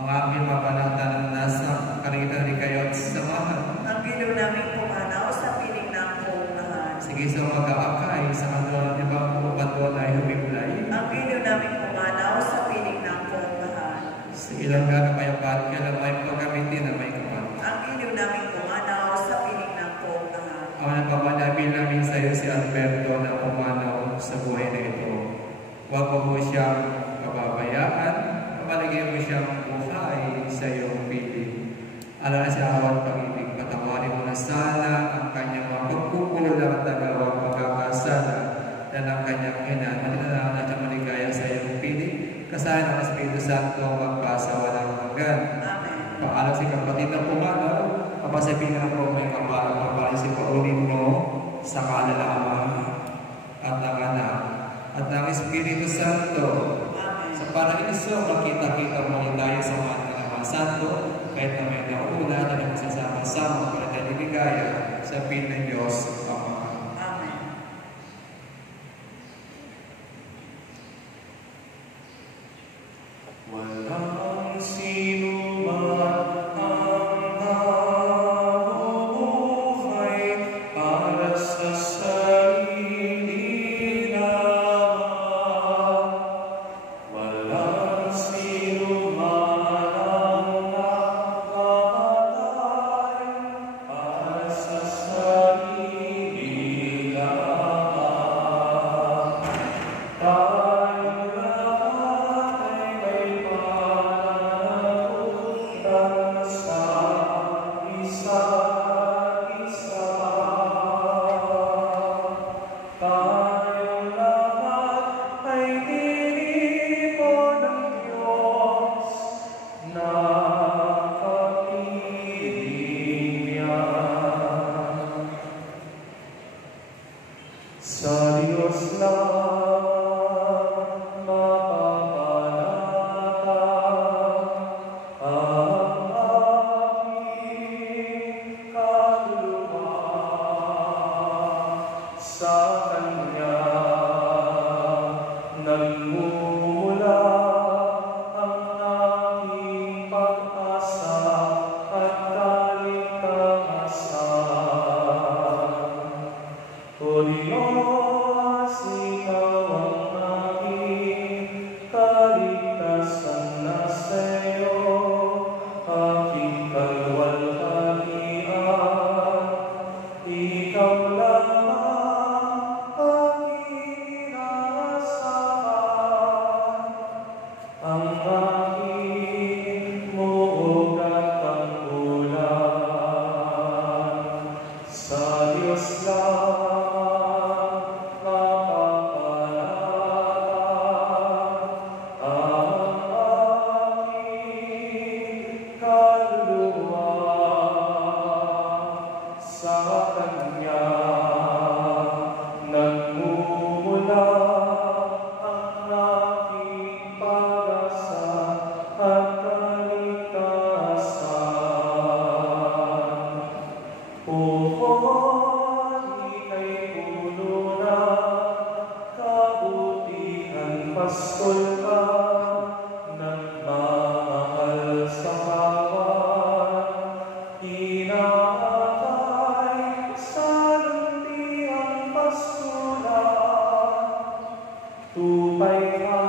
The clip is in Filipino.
Mga anghel mapanatanan na nasa karingitan ni kayo at samahan. Ang giliw namin pumanaw sa piling ng puunahan. Sige sa mag-aakay sa kanto ng ibang pupato na humimlay. Ang giliw namin pumanaw sa piling ng puunahan. Sa ilang na kapayapaan ka na may pagkamitin na may kapan. Ang giliw namin pumanaw sa piling ng puunahan. Ang napamanabil namin sa iyo si Alberto na pumanaw sa buhay na ito. Huwag mo siyang kababayaan, kapalagyan mo siyang buhay sa iyong piling. Alala siya awat pag-ibig, patawarin mo na sana ang kanyang mga pagkukulang at tagawang pagkakasala na ng kanyang ina. Malinalaman natin maligaya sa iyong piling. Kasayan ang Espiritu Santo magpasa walang hanggan. Amen. Paalam si kapatid na pumanaw, kapasapin na po may kapalang paparin si paunin mo sa kanila Ama at ng Anak at ng Espiritu Santo. Amen. Sa paraiso, makita-kita mo tayo sa mga ng Ama Santo, kahit na may nauna na nagsasama-sama para tayo niligaya sa piling ng Diyos Ama. Amen. Walang sino man ang nabubuhay para sa sarili lamang. Walang sino man ang nakamatay para sa sarili lamang. Tayong lahat ay may pananagutan sa isa't isa. Tayong lahat ay tinipon ng Diyos na kapiling niya. Sa Diyos lang mapapanatag ang aking kaluluwa. Sa Kanya nagmumula ang aking pag-asa at kaligtasan. O Diyos, Ikaw ang aking kaligtasan na sa'yo, aking kalwalhatian. Ikaw lamang aking inaasahan, ang aking muog at tanggulan. Sa Diyos lamang mapapanatag ang aking kaluluwa. Sa Kanya nagmumula ang aking pag-asa at kaligtasan. Ika'y puno na kabutihan, pastol ka, nagmamahal sa kawan, inaakay sa luntiang pastulan, tupay ka